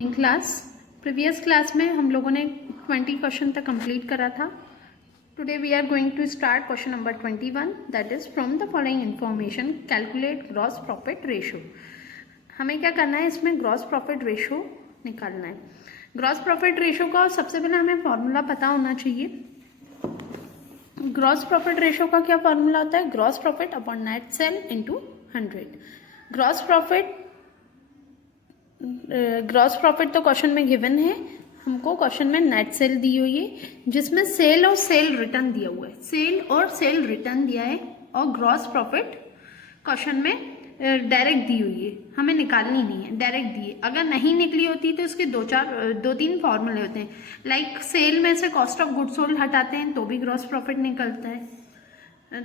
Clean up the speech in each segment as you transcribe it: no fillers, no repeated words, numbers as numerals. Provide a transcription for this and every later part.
In class previous class में हम लोगों ने 20 क्वेश्चन तक कंप्लीट करा था. Today we are going to start question number 21, that is from the following information calculate gross profit ratio. हमें क्या करना है, इसमें ग्रॉस प्रॉफिट रेशो निकालना है. ग्रॉस प्रॉफिट रेशो का सबसे पहले हमें फॉर्मूला पता होना चाहिए. ग्रॉस प्रॉफिट रेशो का क्या फॉर्मूला होता है? Gross profit upon net cell into 100. Gross profit तो क्वेश्चन में गिवन है. हमको क्वेश्चन में नेट सेल दी हुई है जिसमें सेल और सेल रिटर्न दिया हुआ है. सेल और सेल रिटर्न दिया है और ग्रॉस प्रॉफिट क्वेश्चन में डायरेक्ट दी हुई है. हमें निकालनी नहीं है, डायरेक्ट दी है. अगर नहीं निकली होती तो इसके दो तीन फॉर्मूले होते हैं. लाइक सेल में से कॉस्ट ऑफ गुड्स सोल्ड हटाते हैं तो भी ग्रॉस प्रॉफिट निकलता है.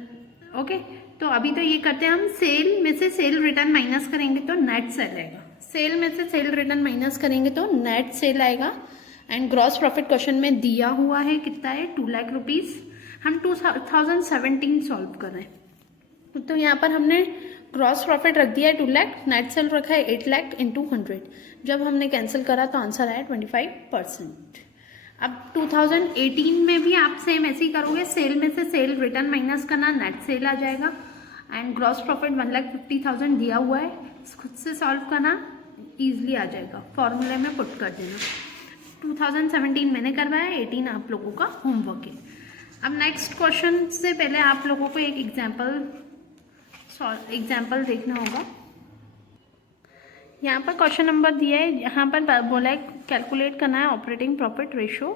ओके, तो अभी तो ये करते हैं हम. सेल में से सेल रिटर्न माइनस करेंगे तो नेट सेल आएगा. सेल में से सेल रिटर्न माइनस करेंगे तो नेट सेल आएगा. एंड ग्रॉस प्रॉफिट क्वेश्चन में दिया हुआ है कितना है? 2 लाख रुपीज. हम 2017 सॉल्व कर रहे हैं तो यहाँ पर हमने ग्रॉस प्रॉफिट रख दिया है 2 लाख, नेट सेल रखा है 8 लाख इंटू 100. जब हमने कैंसिल करा तो आंसर आया 25%. अब 2018 में भी आप सेम ऐसे ही करोगे. सेल में से सेल रिटर्न माइनस करना, नेट सेल आ जाएगा. एंड ग्रॉस प्रॉफिट 1,50,000 दिया हुआ है, खुद से सॉल्व करना, ईजिली आ जाएगा. फॉर्मूले में पुट कर देना. 2017 मैंने करवाया, 18 आप लोगों का होमवर्क है. अब नेक्स्ट क्वेश्चन से पहले आप लोगों को एक एग्जाम्पल देखना होगा. यहाँ पर क्वेश्चन नंबर दिया है, यहाँ पर बोला है कैलकुलेट करना है ऑपरेटिंग प्रॉफिट रेशो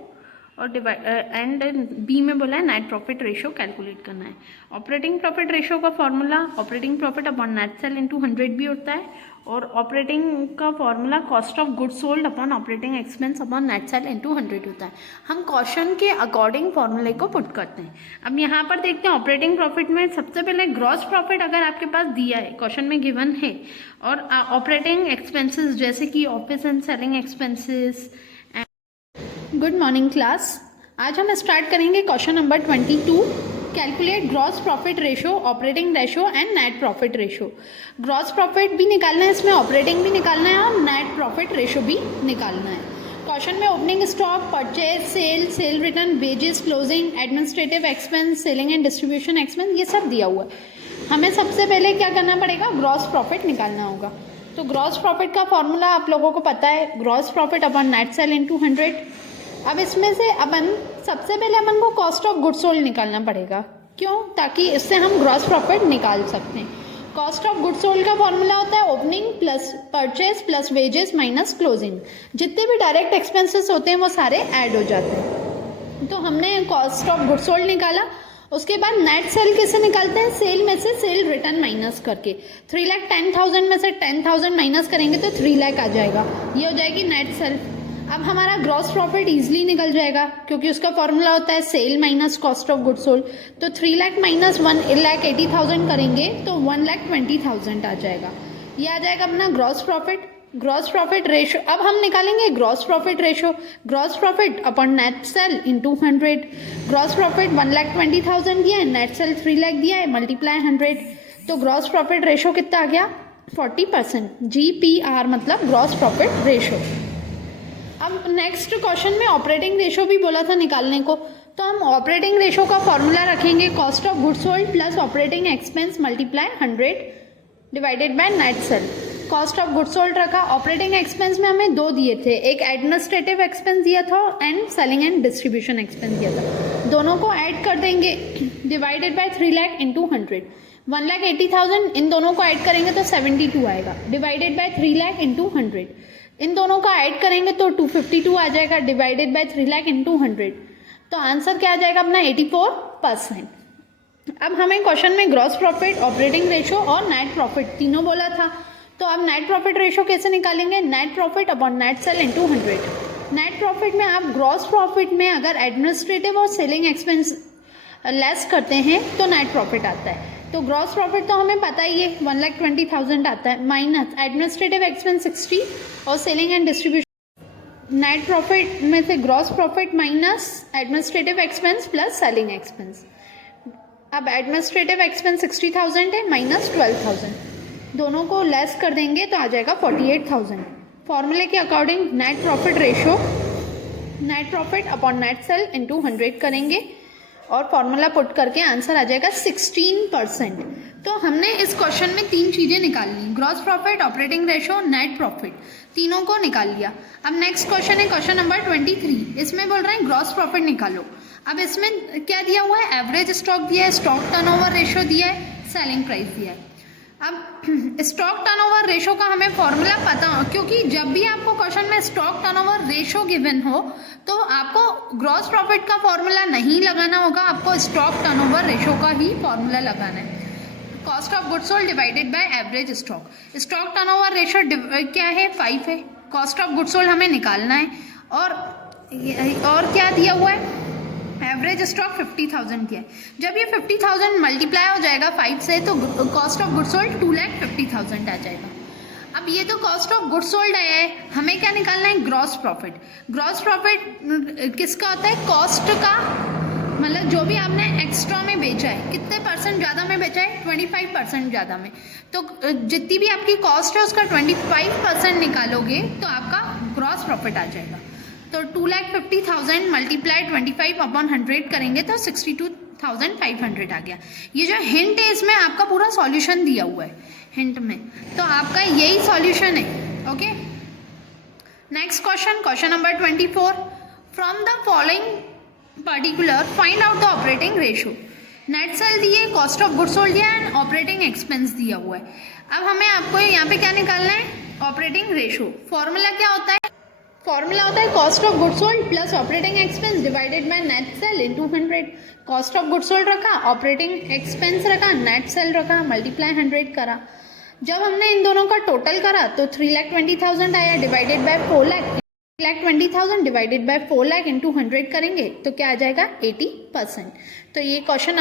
और एंड बी में बोला है नेट प्रॉफिट रेशो कैलकुलेट करना है. ऑपरेटिंग प्रॉफिट रेशो का formula operating profit upon net cell into 100 भी होता है. और ऑपरेटिंग का formula cost of goods sold upon operating expense upon net cell into 100 होता है. हम क्वेश्चन के अकॉर्डिंग फॉर्मूले को पुट करते हैं. अब यहाँ पर देखते हैं ऑपरेटिंग प्रॉफिट में सबसे पहले ग्रॉस प्रॉफिट अगर आपके पास दिया है, क्वेश्चन में गिवन है, और ऑपरेटिंग एक्सपेंसेस जैसे कि office and selling expenses. Good morning class. आज हम स्टार्ट करेंगे question number 22. Calculate gross profit ratio, operating ratio and net profit ratio. Gross profit भी निकालना है, इसमें ऑपरेटिंग भी निकालना है और नेट प्रॉफिट रेशो भी निकालना है. क्वेश्चन में opening stock, purchase, sale, sale return, wages, closing, administrative expense, selling and distribution expense, ये सब दिया हुआ है. हमें सबसे पहले क्या करना पड़ेगा? ग्रॉस प्रॉफिट निकालना होगा. तो ग्रॉस प्रॉफिट का फॉर्मूला आप लोगों को पता है, gross profit upon net cell into 100. अब इसमें से सबसे पहले अपन को कॉस्ट ऑफ गुड्स सोल्ड निकालना पड़ेगा. क्यों? ताकि इससे हम ग्रॉस प्रॉफिट निकाल सकते हैं. कॉस्ट ऑफ गुड्स सोल्ड का फॉर्मूला होता है opening plus purchase plus wages minus closing. जितने भी डायरेक्ट एक्सपेंसेस होते हैं वो सारे ऐड हो जाते हैं. तो हमने कॉस्ट ऑफ गुड्स सोल्ड निकाला. उसके बाद नेट सेल कैसे निकालते हैं? सेल में से सेल रिटर्न माइनस करके 3,10,000 में से 10,000 माइनस करेंगे तो 3 लाख आ जाएगा. ये हो जाएगी नेट सेल. अब हमारा ग्रॉस प्रॉफिट इजीली निकल जाएगा क्योंकि उसका फॉर्मूला होता है sale minus cost of goods sold. तो 3 लाख माइनस 1,80,000 करेंगे तो 1,20,000 आ जाएगा. ये आ जाएगा अपना gross profit. Gross profit ratio अब हम निकालेंगे gross profit ratio. Gross profit upon net cell into 100. Gross profit 1,20,000 दिया है, नेट सेल 3 लाख दिया है, मल्टीप्लाई 100. तो ग्रॉस प्रॉफिट रेशो कितना आ गया? 40%. GPR मतलब ग्रॉस प्रॉफिट रेशो. अब नेक्स्ट क्वेश्चन में ऑपरेटिंग रेशो भी बोला था निकालने को. तो हम ऑपरेटिंग रेशो का फॉर्मूला रखेंगे cost of goods sold plus operating expense multiply 100 divided by net cell. Cost of goods sold रखा. ऑपरेटिंग एक्सपेंस में हमें 2 दिए थे, एक एडमिनिस्ट्रेटिव एक्सपेंस दिया था and selling and distribution expense दिया था. दोनों को ऐड कर देंगे. Divided by 3 lakh into 100. 1,80,000 इन दोनों को ऐड करेंगे तो 72 आएगा. Divided by 3 lakh into 100. इन दोनों का ऐड करेंगे तो 252 आ जाएगा. Divided by 3 lakh into 100. तो आंसर क्या आ जाएगा अपना? 84%. अब हमें क्वेश्चन में ग्रॉस प्रॉफिट, ऑपरेटिंग रेशो और नेट प्रॉफिट तीनों बोला था. तो अब नेट प्रॉफिट रेशो कैसे निकालेंगे? Net profit upon net cell into 100. Net profit में आप ग्रॉस प्रॉफिट में अगर एडमिनिस्ट्रेटिव और सेलिंग एक्सपेंस लेस करते हैं तो नेट प्रॉफिट आता है. तो ग्रॉस प्रॉफिट तो हमें पता ही है 1,20,000 आता है, माइनस एडमिनिस्ट्रेटिव एक्सपेंस 60 और selling and distribution. Net profit में से gross profit minus administrative expense plus selling expense. अब एडमिनिस्ट्रेटिव एक्सपेंस 60,000 है माइनस 12,000. दोनों को लेस कर देंगे तो आ जाएगा 48,000. फॉर्मूले के according net profit ratio, net profit upon net cell into 100 करेंगे और फॉर्मूला पुट करके आंसर आ जाएगा 16%। तो हमने इस क्वेश्चन में 3 चीज़ें निकाल ली, gross profit, operating ratio, net profit, तीनों को निकाल लिया। अब नेक्स्ट क्वेश्चन है क्वेश्चन नंबर 23। इसमें बोल रहे हैं ग्रॉस प्रॉफिट निकालो। अब इसमें क्या दिया हुआ है, एवरेज स्टॉक दिया है, स्टॉक टर्नओवर रेशो दिया है, सेलिंग प्राइस दिया है। अब स्टॉक टर्नओवर रेशो का हमें फॉर्मूला पता हो, क्योंकि जब भी आपको क्वेश्चन में स्टॉक टर्नओवर रेशो गिवन हो तो आपको ग्रॉस प्रॉफिट का फॉर्मूला नहीं लगाना होगा, आपको स्टॉक टर्नओवर रेशो का ही फॉर्मूला लगाना है। Cost of goods sold divided by average stock. Stock turnover ratio क्या है, 5 है। कॉस्ट ऑफ गुड्स सोल्ड हमें निकालना है और क्या दिया हुआ है, एवरेज स्टॉक 50,000 दिया है। जब ये 50,000 मल्टीप्लाई हो जाएगा 5 से तो कॉस्ट ऑफ गुड्स सोल्ड 2,50,000 आ जाएगा। अब ये तो कॉस्ट ऑफ गुड्स सोल्ड आया है, हमें क्या निकालना है, ग्रॉस प्रॉफिट। ग्रॉस प्रॉफिट किसका होता है, कॉस्ट का, मतलब जो भी आपने एक्स्ट्रा में बेचा है, कितने परसेंट ज़्यादा में बेचा है, 25% ज़्यादा में, तो जितनी भी आपकी कॉस्ट है उसका 25% निकालोगे तो आपका ग्रॉस प्रॉफिट आ जाएगा। तो 2,50,000 मल्टीप्लाई 25 अपॉन 100 करेंगे तो 62,500 आ गया। ये जो हिंट है इसमें आपका पूरा सॉल्यूशन दिया हुआ है हिंट में, तो आपका यही सॉल्यूशन है। Okay, next question, question number 24। From the following particular find out the operating ratio. Net cell दिए, कॉस्ट ऑफ गुड्स सोल्ड दिया एंड ऑपरेटिंग एक्सपेंस दिया हुआ है। अब हमें आपको यहाँ पे क्या निकालना है, ऑपरेटिंग रेशो। फॉर्मूला क्या होता है, फॉर्मूला होता है cost of goods sold plus operating expense divided by net cell into 100। Cost of goods sold रखा, ऑपरेटिंग एक्सपेंस रखा, नेट सेल रखा, मल्टीप्लाई 100 करा। जब हमने इन दोनों का टोटल करा तो 3,20,000 आया divided by 4 lakh. 3,20,000 divided by 4 lakh into 100 करेंगे तो क्या आ जाएगा, 80%। तो ये क्वेश्चन